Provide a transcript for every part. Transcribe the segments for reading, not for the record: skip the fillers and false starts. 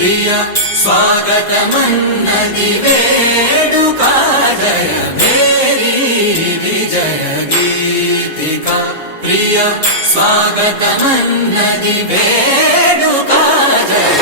ప్రియ స్వాగతమన్నది వేడుక జయ మేరీ విజయ గీతిక ప్రియ స్వాగతమన్నది వేడుక జయ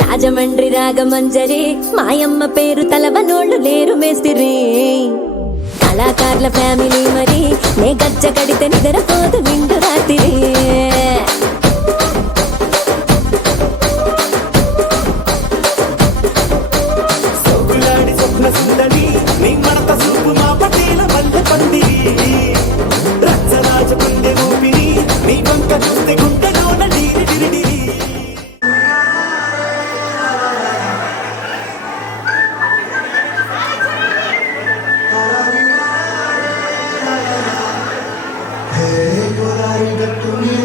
రాజమండ్రి రాగమంజరి మాయమ్మ పేరు తలవనోళ్ళు లేరు మేస్తిరి కళాకారుల ఫ్యామిలీ మరి నే గజ్జ కడితే నిద్రపోదు నిండు రాత్రి Hey,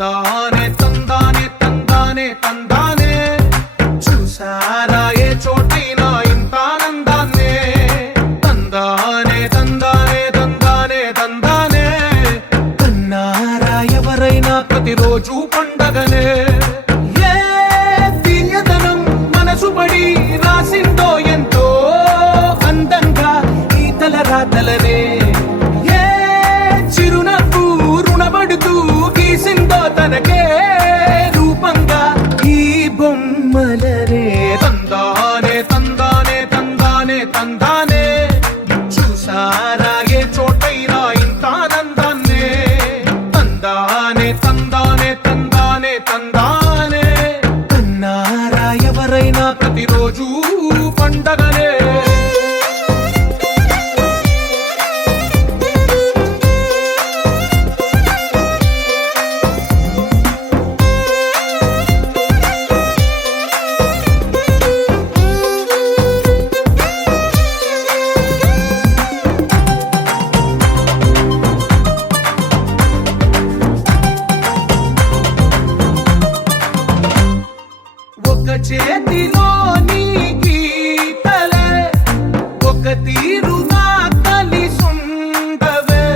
తందానే తందానే తందానే తందానే చూసారా ఏ చోటైనా ఇంత ఆనందాన్నే తందానే తందానే తందానే తందానే కన్నారా ఎవరైనా ప్రతిరోజు పండగనే ఏ తీయదనం మనసు పడి రాసిందో ఎంతో అందంగా ఈ తలరాతలనే ఏ చిరునవ్వు రుణపడుతూ గీసిందో తనకే రూపంగా ఈ బొమ్మలనే తందానే తందానే తందానే తందానే చూసారా ఏ చోటైనా ఇంత ఆనందాన్నే తందానే తందానే తందానే తందానే కన్నారా ఎవరైనా ప్రతిరోజు పండగనే ఒక చేతిలో నీ గీతలే ఒక తీరుగా కలిసుండవే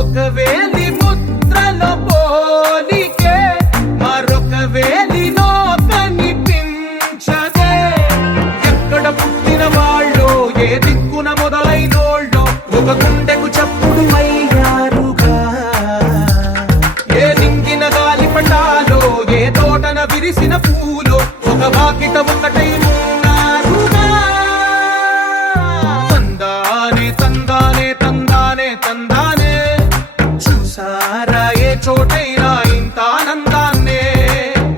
ఒక వేలి ముద్రలో పోలికే మరొక వేలిలో కనిపించదే ఎక్కడ పుట్టిన వాళ్ళో ఏ దిక్కున మొదలైనోళ్ళో ఒక గుండెకు చప్పుడు అయ్యారుగా ఏ నింగిన గాలి పండాలో ఏ తోటన విరిసిన పూలో ఒక వాకిట ఒకటై ఉన్నారుగా తందానే తందానే తందానే తందానే చూసారా ఏ చోటైనా ఇంత ఆనందాన్నే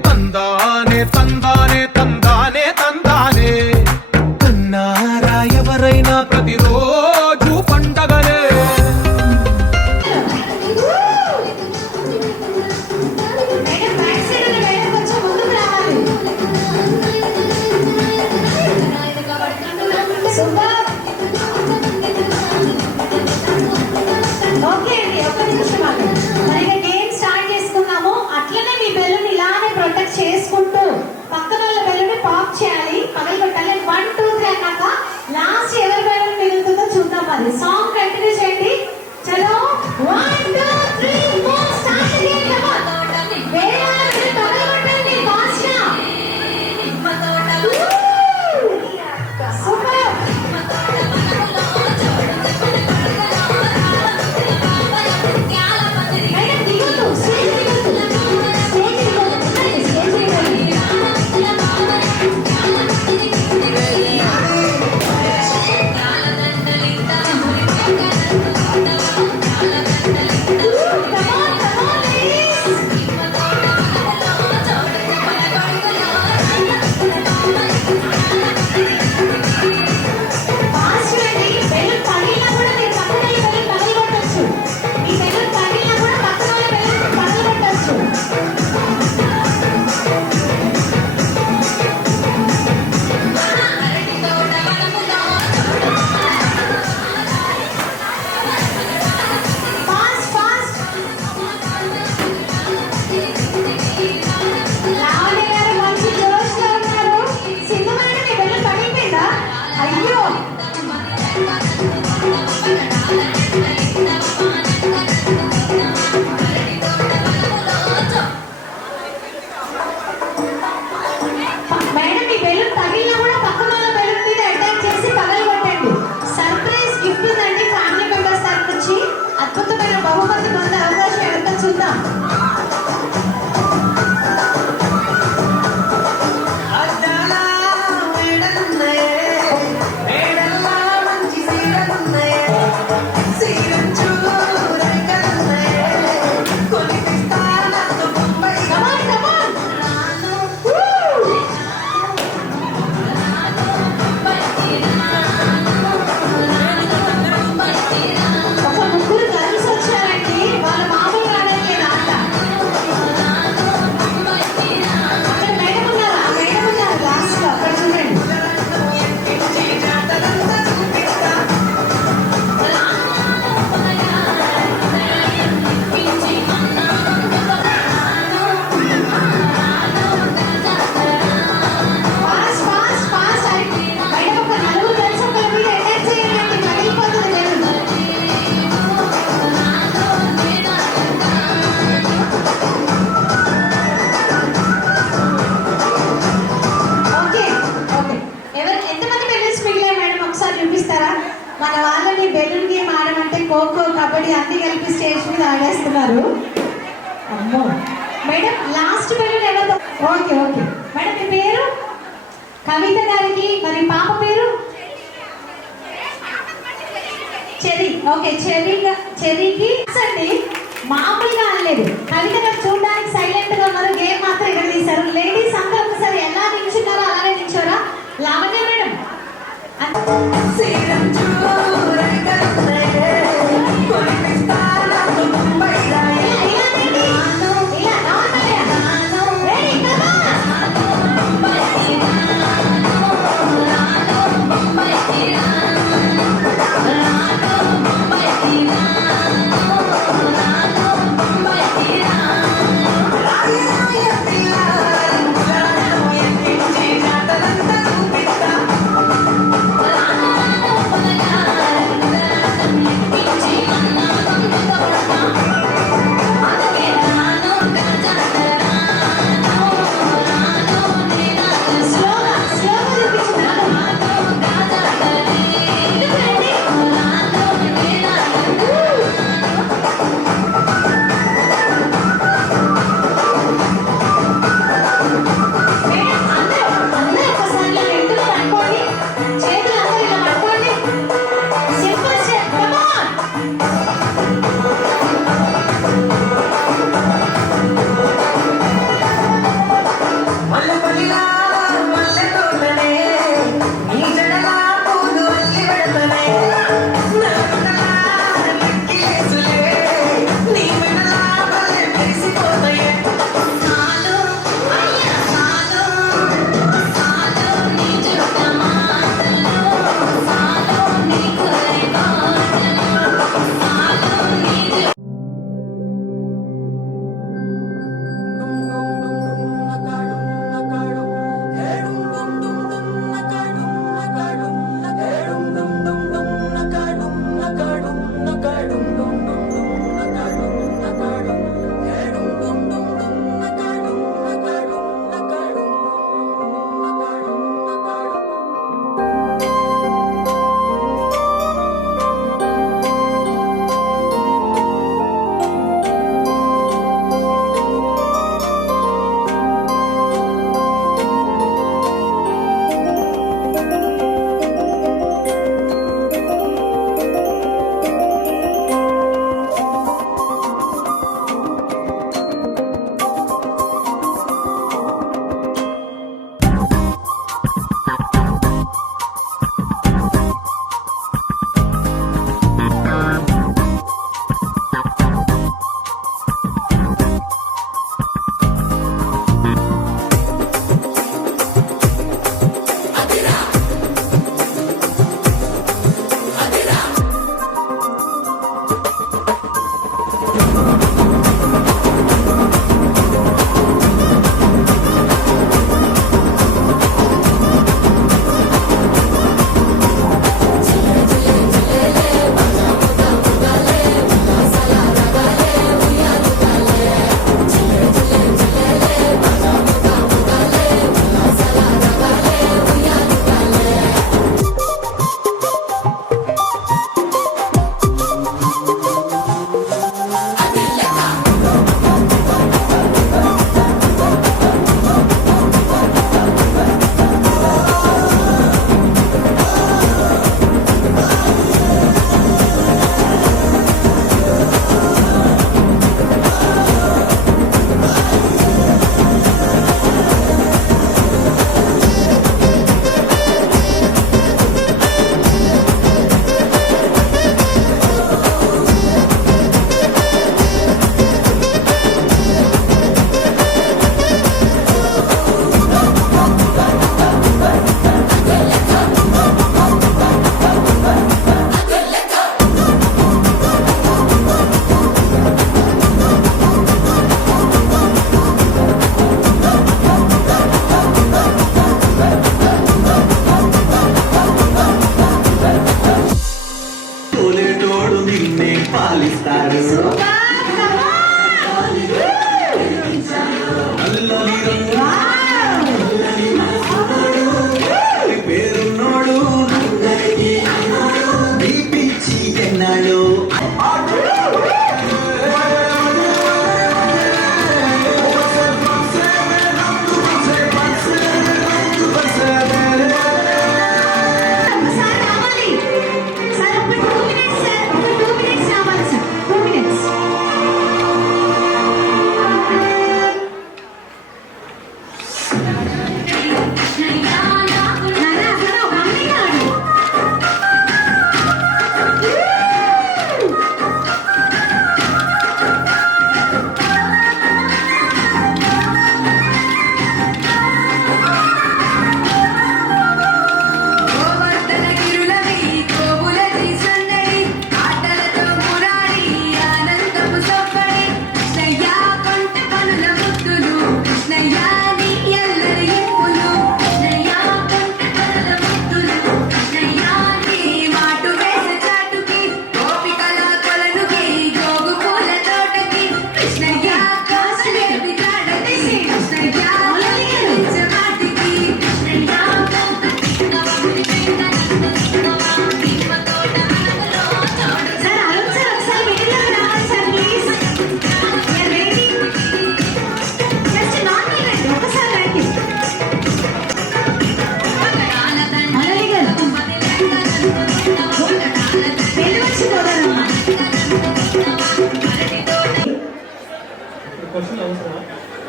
తందానే తందానే తందానే తందానే కన్నారా ఎవరైనా ప్రతిరోజు పండగనే ఓకే అండి, ఒక్క నిమిషం ఆగండి. మరి ఇక గేమ్ స్టార్ట్ చేసుకున్నాము. అట్లనే మీ బెలూన్ ఇలానే ప్రొటెక్ట్ చేసుకుంటూ పక్కన వాళ్ళ బెలూన్ పాప్ చేయాలి, పగలగొట్టాలి. 1 2 3 అన్నాక లాస్ట్ ఎవరి బెలూన్ మిగులుతుందో చూద్దాం. మరి సాంగ్ కంటిన్యూ చేయండి. చలో 1 2 3 4 స్టార్ట్ చేయండి. వేరే వాళ్ళ బెలూన్ పగలగొట్టండి ఫాస్ట్ గా. సూపర్. మేడం దిగొద్దు, స్టేజ్ దిగొద్దు, స్టేజ్ దిగొద్దు, స్టేజ్ దిగొద్దు. తాగేస్తున్నారు. అమ్మో మేడం లాస్ట్ బెలూన్ ఎవరితో? ఓకే ఓకే మేడం మీ పేరు? కవిత గారికి. మరి పాప పేరు? చెరి. ఓకే చెరికి అండి. మామూలుగా అనలేదు. కవిత గారు చూడడానికి సైలెంట్ గా ఉన్నారు. గేమ్ మాత్రం ఇక్కడ తీశారు. లేడీస్ అందరూ ఒకసారి ఎలా నిల్చున్నారో అలానే నిల్చోరా. లావణ్య మేడం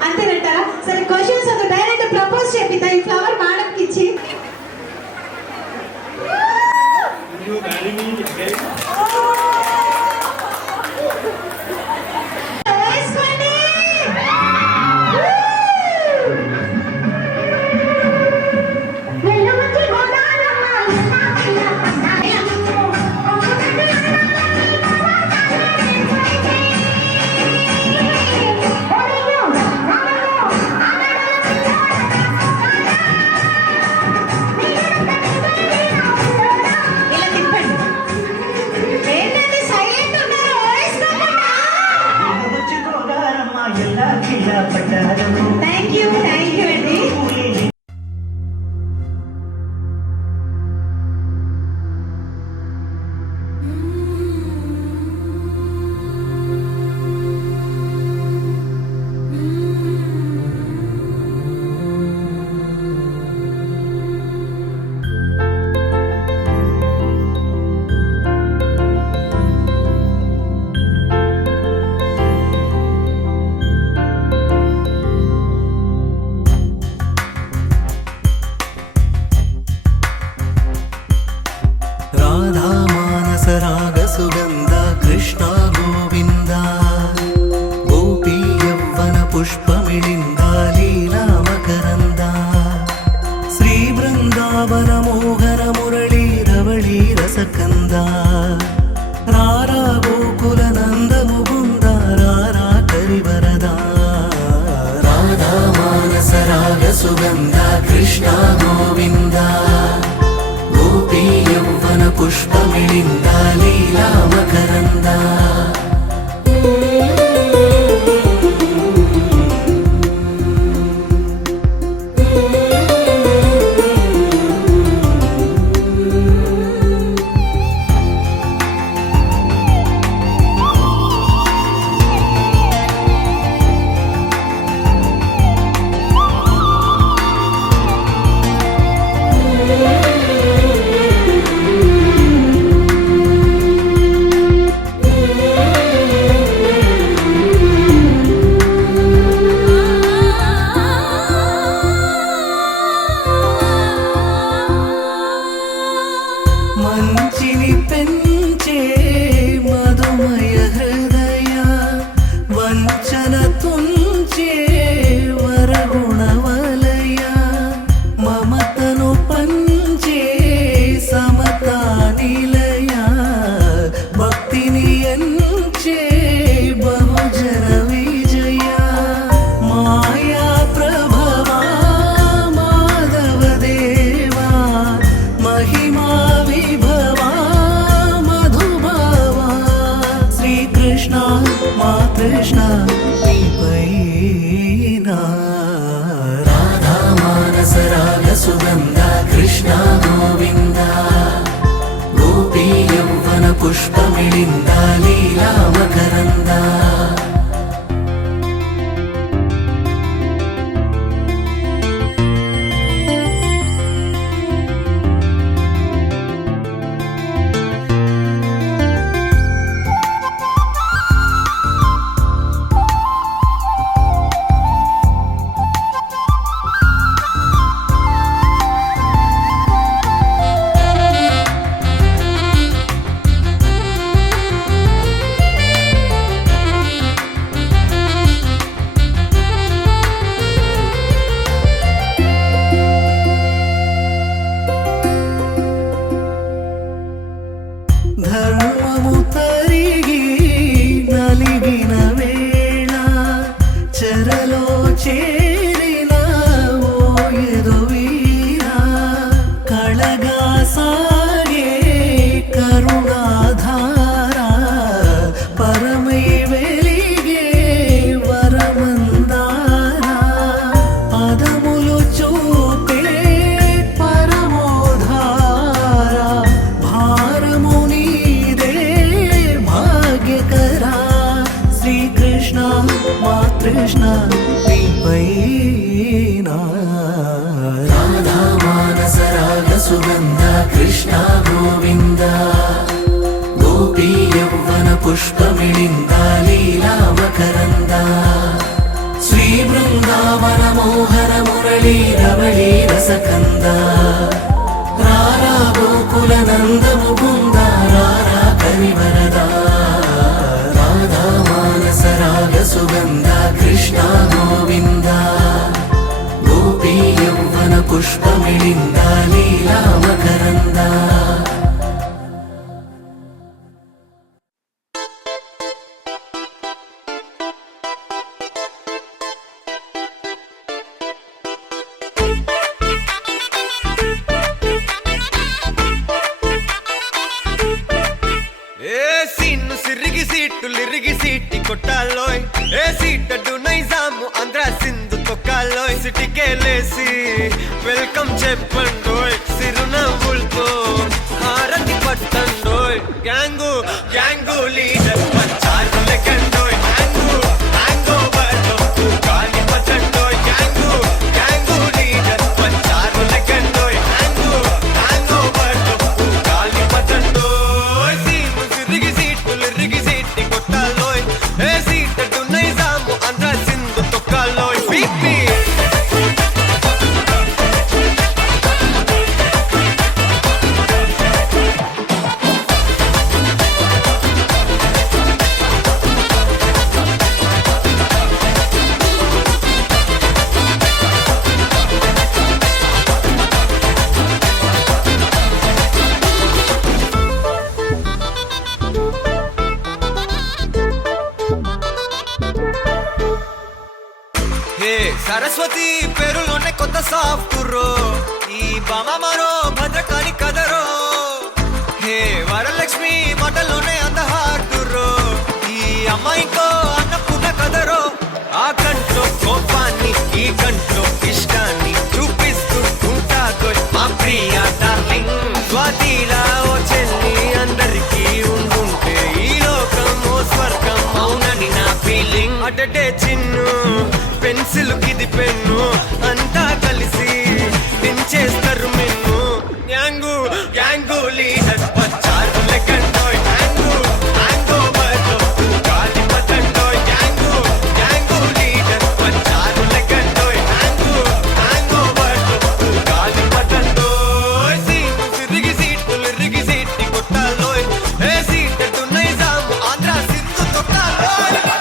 అంతేనంటారా? సరే క్వశ్చన్స్ ఒక డైరెక్ట్ ప్రపోజ్ చేపిద్దా ఈ ఫ్లవర్ మేడంకి ఇచ్చి. వేసుకోండి. ఇలా తిప్పండి. ఏంటండి సైలెంట్ ఉన్నారు? వేసుకోకుండా. థ్యాంక్ యూ అండి. రాధా మానస రాగ సుగంధ కృష్ణ గోవింద గోపీ యవ్వన పుష్పమిళింద లీలా మకరంద శ్రీ బృందావన మోహన మురళీ రవళీ రసకంద రారా గోకుల నంద ముకుంద రారా కరివరద రాధా మానస రాగ సుగంధ కృష్ణ గోవింద గోపీ యవ్వన పుష్పమిళింద లీలా మకరంద మంచిని పెంచే మధుమయ హృదయ వంచన తుంచే వరగుణవలయ మమతను పంచే సమతా నిలయ భక్తిని ఎంచే బహుజన విజయ మాయా ప్రభవా మాధవ దేవా మహిమా విభవా మధుభావా శ్రీకృష్ణ మా కృష్ణ నీపైనా రాధా మానస రాగ సుగంధ కృష్ణ గోవింద గోపీ యవ్వన పుష్పమిళింద లీలా మకరంద ధర్మము తరిగి నలిగిన వేళ చెరలో చేరిన ఓయదు వీర కళగా సాగే కరుణాధార పరమై వెలిగే వరమందార పదములు చూపే పరమోధార భారము నీదే భాగ్యకరా శ్రీకృష్ణ మా కృష్ణ నీపైనా రాధా మానస రాగ సుగంధ కృష్ణ గోవింద గోపీ యవ్వన పుష్పమిళింద లీలా మకరంద రవళి రవళి రసకంద రారా గోకుల నందము బృంద రారా కరివరద రాధా మానస రాగ సుగంధ కృష్ణ గోవింద గోపీ యౌవన పుష్పమిళింద లీలా మకరంద లిరిగి సీటి కొట్టాలోయ్ ఏ సీటడు నైజాము ఆంధ్ర సింధు తొక్కాలోయ్ సిటీకే లేసి వెల్కమ్ చెప్పండోయ్ సిరునవ్వులతో హారతి పట్టండోయ్ గ్యాంగు గ్యాంగు లీడర్ పంచారు లెక్కండోయ్ హ్యాంగు హ్యాంగ్ ఓవర్ గాలి పట్టండోయ్ గ్యాంగు గ్యాంగు లీడర్ పంచారు లెక్కండోయ్ హ్యాంగు హ్యాంగ్ ఓవర్ గాలి పట్టండోయ్ సీము సిరిగి సీటు లిరిగి సీటి కొట్టాలోయ్ ఏ సీటడు నైజాము ఆంధ్ర సింధు తొక్కాలోయ్ పీపీ సరస్వతి పేరులోనే కొత్త సాఫ్ట్రో ఈ బామ మరో భద్రకాళి కదరో హే వరలక్ష్మి మాటలోనే అందహార్దురో ఈ అమ్మాయికో అన్నపూర్ణ కదరో ఆ కంట్లో కోపాన్ని ఈ కంట్లో ఇష్టాన్ని చూపిస్తూ ఉంటాదో మా ప్రియ డార్లింగ్ స్వాతిలా ఓ చెల్లి అందరికీ ఉండుంటే ఈ లోకం ఓ స్వర్గం అవునని నా ఫీలింగ్ అటటే చిన్ను పెన్సిల్ కిది పెన్ను అంతా కలిసి దించేస్తారు మెన్ను గ్యాంగు గ్యాంగు లీడర్ వచ్చారు లెక్కండోయ్ హ్యాంగు హ్యాంగ్ ఓవర్ గాలి పట్టండోయ్ గ్యాంగు గ్యాంగు లీడర్ వచ్చారు లెక్కండోయ్ హ్యాంగు హ్యాంగ్ ఓవర్ గాలి పట్టండోయ్ సీము సిరిగి సీటు లిరిగి సీటి కొట్టాలోయ్ ఏ సీటడు నైజాము ఆంధ్ర సింధు తొక్కాలోయ్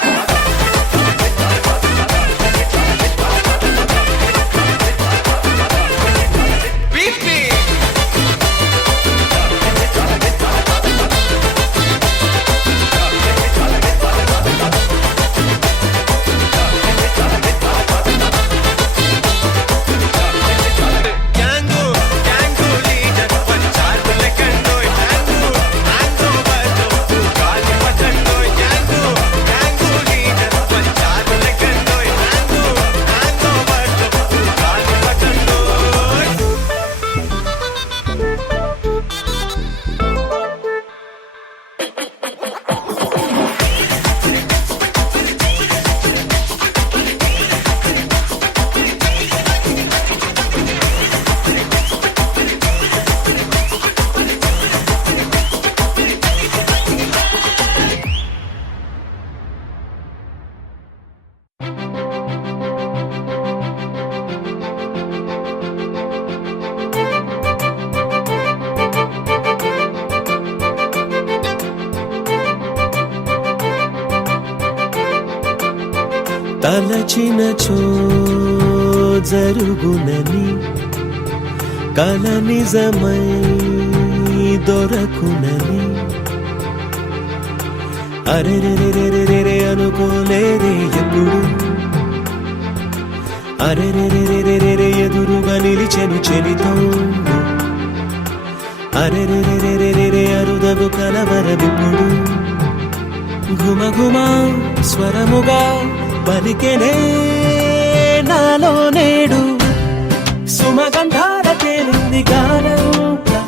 పీపీ గ్యాంగు గ్యాంగు లీడర్ పంచారు లెక్కండోయ్ హ్యాంగు హ్యాంగ్ ఓవర్ గాలి పట్టండోయ్ గ్యాంగు గ్యాంగు లీడర్ పంచారు లెక్కండోయ్ హ్యాంగు హ్యాంగ్ ఓవర్ గాలి పట్టండోయ్ తలచినచో జరుగునని కల నిజమై దొరకునని అరెరెరెరెరెరె అనుకోలేదే ఎప్పుడు అరెరెరెరెరెరె ఎదురుగా నిలిచెను చెలితోండు అరెరెరెరెరెరె అరుదగు కలవరమిప్పుడు ఘుమ ఘుమ స్వరముగా పలికెనే నాలో నేడు సుమగంధాల తేలింది గానంతా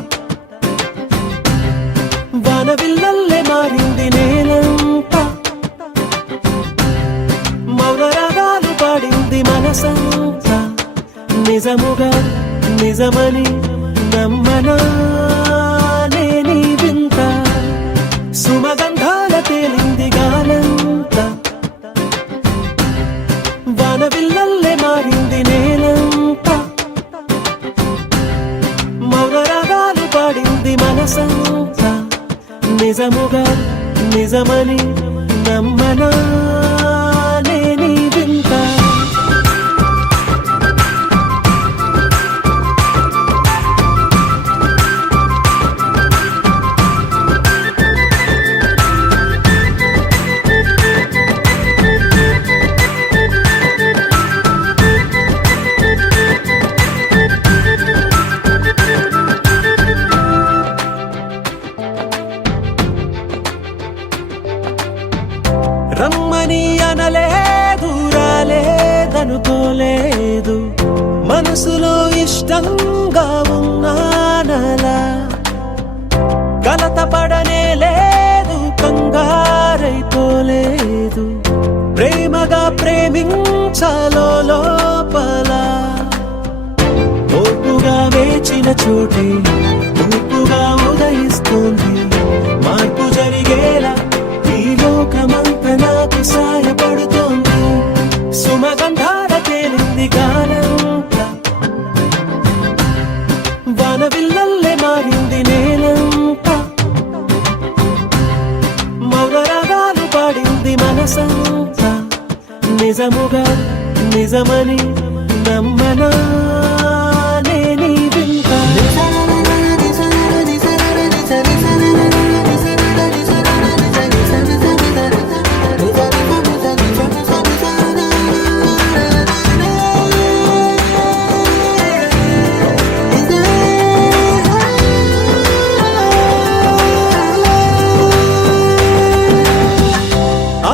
వానవిల్లల్లే మారింది నేలంతా మౌనరాగాలు పాడింది మనసంతా నిజముగా నిజమని నమ్మనా నేనీ వింత సుమగంధాల తేలింది గానంతా వానవిల్లల్లే మారింది నేలంతా రానని అనలేదు, రాలేదనుకోలేదు, మనసులో ఇష్టంగా ఉన్నానలా. కలత పడనే లేదు, కంగారైపోలేదు, ప్రేమగా ప్రేమించాలో లోపల. ఓపుగా వేచిన చోటే ఊపుగా ఉదయిస్తుంది, మార్పు జరిగేలా ఈ లోకమంతా నాకు సాయపడుతోంది. సుమగంధాల తేలింది గానంతా, వానవిల్లల్లే మారింది నేలంతా, మౌనరాగాలు పాడింది మనసంతా. నిజముగా నిజమని నమ్మనా నేనీ వింత.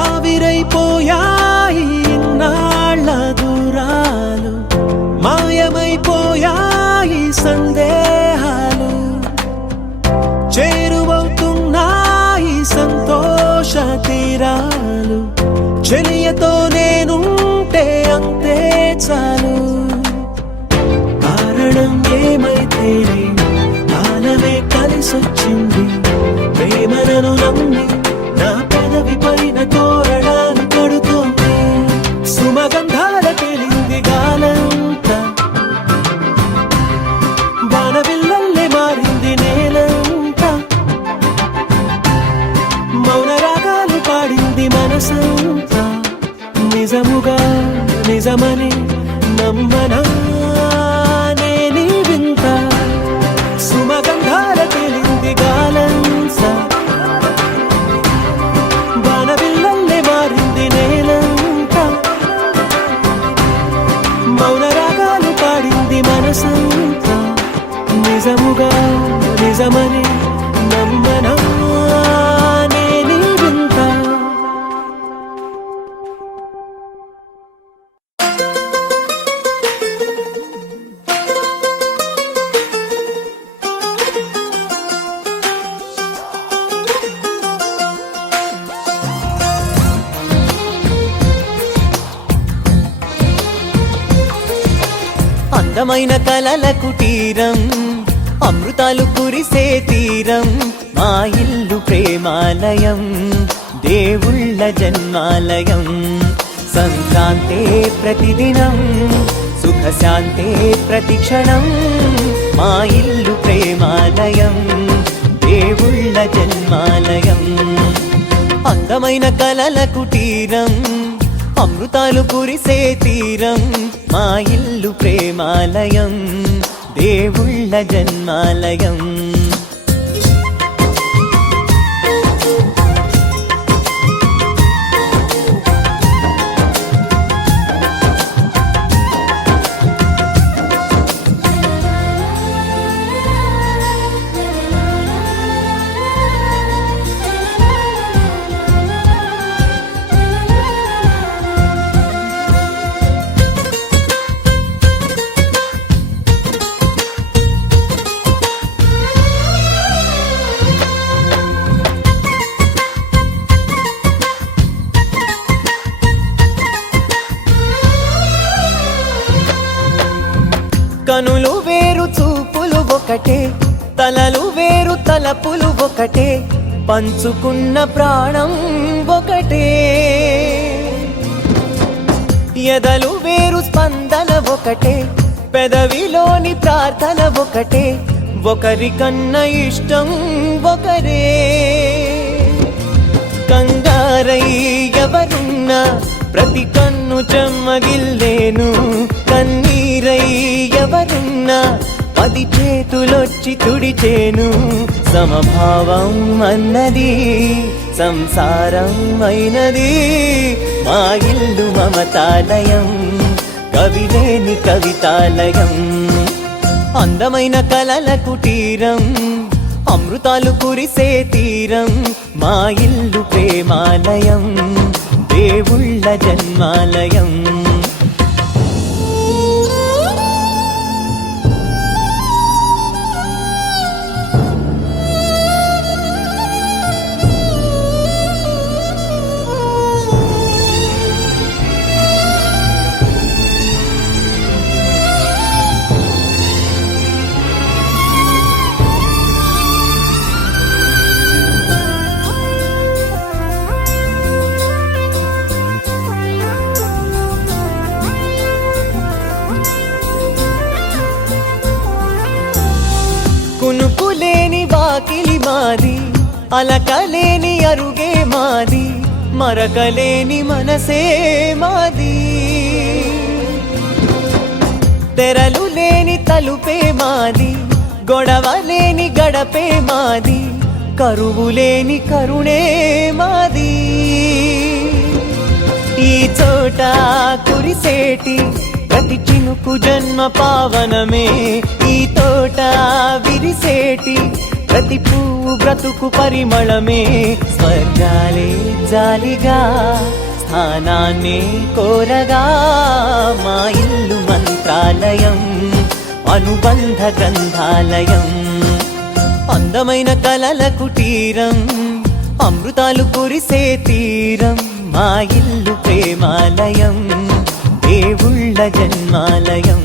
ఆవిరైపోయాయి ఇన్నాళ్ళ దూరాలు, మాయమైపోయాయి సందేహాలు, చేరువవుతున్నాయి సంతోష తీరాలు. చెలియతో నేనుంటే అంతే చాలు, కారణం ఏమైతేనే కాలమే కలిసొచ్చింది. ప్రేమను నమ్మి నా పెదవి పైన తోరణాలు కడుతోంది. సుమగంధాల తేలింది గాలంతా, వానవిల్లల్లే మారింది నేలంతా, మౌనరాగాలు పాడింది మనసంతా. నిజముగా నిజమని నమ్మనా నేనీ వింత. సుమగంధాల తేలింది గాలంతా, వానవిల్లల్లే మారింది నేలంతా, మౌనరాగాలు పాడింది మనసంతా. నిజముగా నిజమని నమ్మనా నేనీ వింత. అందమైన కలల కుటీరం, అమృతాలు కురిసే తీరం, మా ఇల్లు ప్రేమాలయం, దేవుళ్ళ జన్మాలయం. సంక్రాంతే ప్రతిదినం, సుఖశాంతే ప్రతిక్షణం, మా ఇల్లు ప్రేమాలయం, దేవుళ్ళ జన్మాలయం. అందమైన కలల కుటీరం, అమృతాలు కురిసే తీరం, మా ఇల్లు ప్రేమాలయం, దేవుళ్ళ జన్మాలయం. కనులు వేరు చూపులు ఒకటే, తలలు వేరు తలపులు ఒకటే, పంచుకున్న ప్రాణం ఒకటే. ఎదలు వేరు స్పందన ఒకటే, పెదవిలోని ప్రార్థన ఒకటే, ఒకరికన్నా ఇష్టం ఒకరే. కంగారై ఎవరున్నా ప్రతి కన్ను చెమ్మగిల్లేను, కన్నీరై ఎవరున్నా 10 చేతులొచ్చి తుడిచేను. సమభావం అన్నది సంసారం అయినది, మా ఇల్లు మమతాలయం, కవిలేని కవితాలయం. అందమైన కలల కుటీరం, అమృతాలు కురిసే తీరం, మా ఇల్లు ప్రేమాలయం, దేవుళ్ళ జన్మాలయం. కునుకులేని వాకిలి మాది, అలకలేని అరుగే మాది, మరకలేని మనసే మాది. తెరలు లేని తలుపే మాది, గొడవ లేని గడపే మాది, కరువు లేని కరుణే మాది. ఈ చోట కురిసేటి ప్రతి చినుకు జన్మ పావనమే, ఈ తోట విరిసేటి ప్రతి పువ్వు బ్రతుకు పరిమళమే. స్వర్గాలే జాలిగా స్థానాన్ని కోరగా, మా ఇల్లు మంత్రాలయం, అనుబంధ గ్రంథాలయం. అందమైన కలల కుటీరం, అమృతాలు కురిసే తీరం, మా ఇల్లు ప్రేమాలయం, దేవుళ్ళ జన్మాలయం.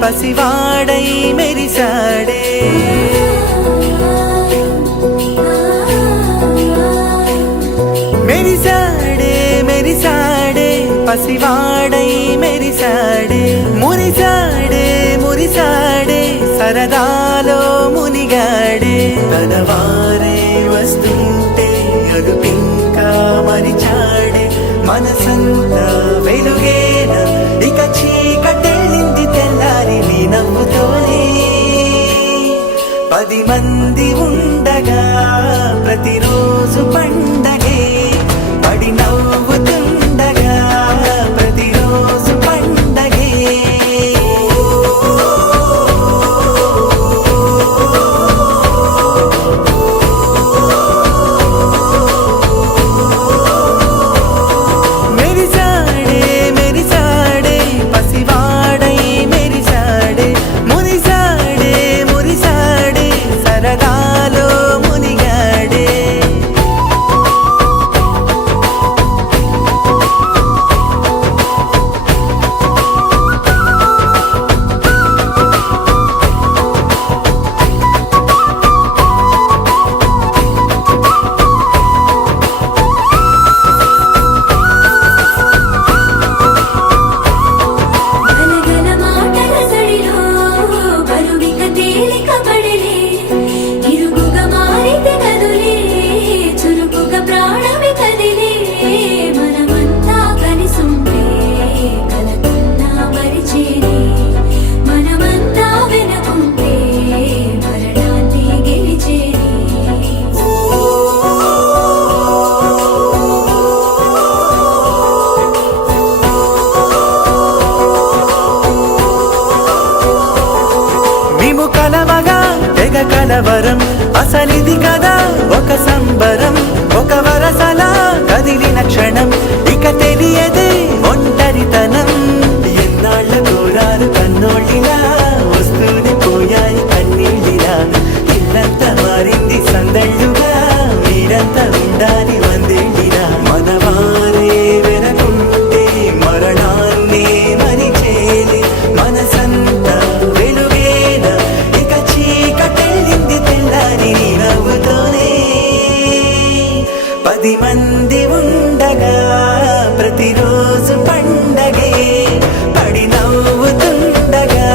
పసివాడై మెరిసాడే, మెరిసాడే మెరిసాడే పసివాడై మెరిసాడే, మురిసాడే మురిసాడే సరదాలో మునిగాడే. తన వారే వస్తుంటే అడుపింకా మరిచాడే, మనసంతా వెలుగేన ఇక చీకటెళ్ళింది తెల్లారి నీ నవ్వుతోనే. 10 మంది ఉండగా ప్రతిరోజు పండగే, పడి నవ్వుతుండగా ప్రతిరోజు పండగే. మెరిసాడే మెరిసాడే పసివాడై మెరిసాడే, మురిసాడే మురిసాడే సరదాలో మునిగాడే. గలగల మాటల సడిలో బరువిక తేలిక పడలే, ఇరుగుగా మారితే కదులే, చురుకుగా ప్రాణమి కదిలే. మనమంతా కలిసుంటే కలకన్నా మరిచేనే, మనమంతా వెనకుంటే మరణాన్ని గెలిచేనే. మేము కలవగా తెగ కలవరం, అసలిది కదా ఒక సంబరం. ఒక వరసలా కదిలిన క్షణం, ఇక తెలియదే ఒంటరితనం. ఎన్నాళ్ళ కోరాలు కన్నోళ్ళిలా వస్తూనే పోయాయి కన్నీళ్ళిలా. ఇల్లంతా మారింది సందళ్ళుగా, మీరంతా ఉండాలి వందేళ్ళిలా. మనవారే వెనకుంటే మరణాన్నే మరిచేది, మనసంతా వెలుగేన ఇక చీకటెళ్ళింది తెల్లారి నీ నవ్వుతోనే. 10 మంది ఉండగా ప్రతిరోజు పండగే, పడి నవ్వుతుండగా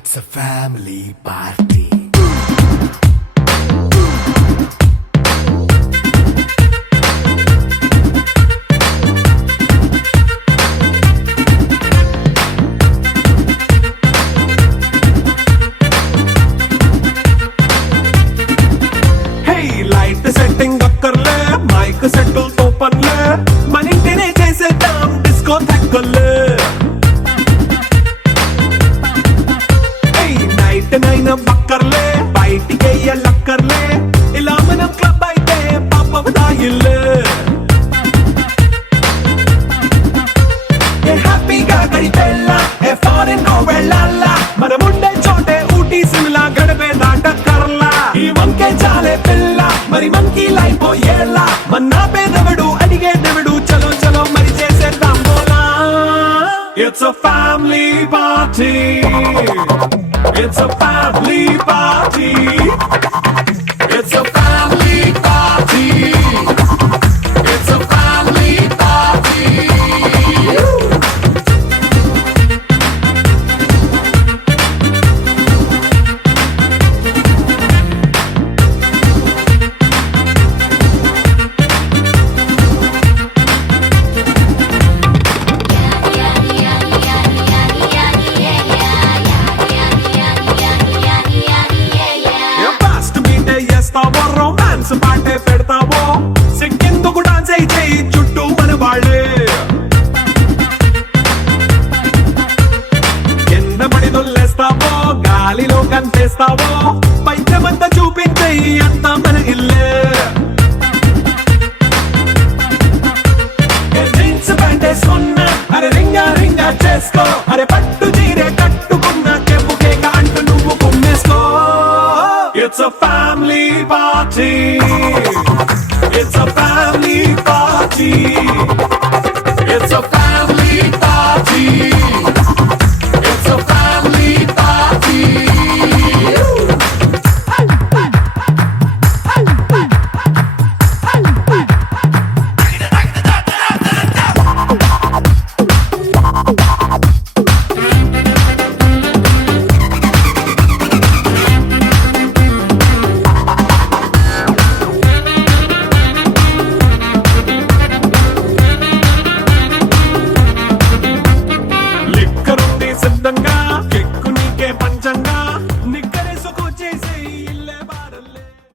It's a family party. Light setting అక్కర్లే మైక్ సెట్టు తో పనిలే మన ఇంటినే చేసేద్దాం డిస్కో థక్కర్లే నైట్ నైన్ బక్కర్లే బయటికి వెయ్యలక్కర్లే ఇలా మనం క్లబ్ అయితే పాపం దాయిల్లే హ్యాపీగా గడిపెళ్ళ ఏ ఫారెన్ కో వెళ్ళాల మనం ఉండే చోటే ఊటీ సిమ్లా గడిపే దాటక్కర్లా ఈ వంకే చాలే పిల్ల మరి మనకి లైఫ్ ఏళ్ళ మన్నా పేదవడు అడిగేదెవడు చలో చలో మరి చేసేద్దాం బోలా It's a family party. It's a family party.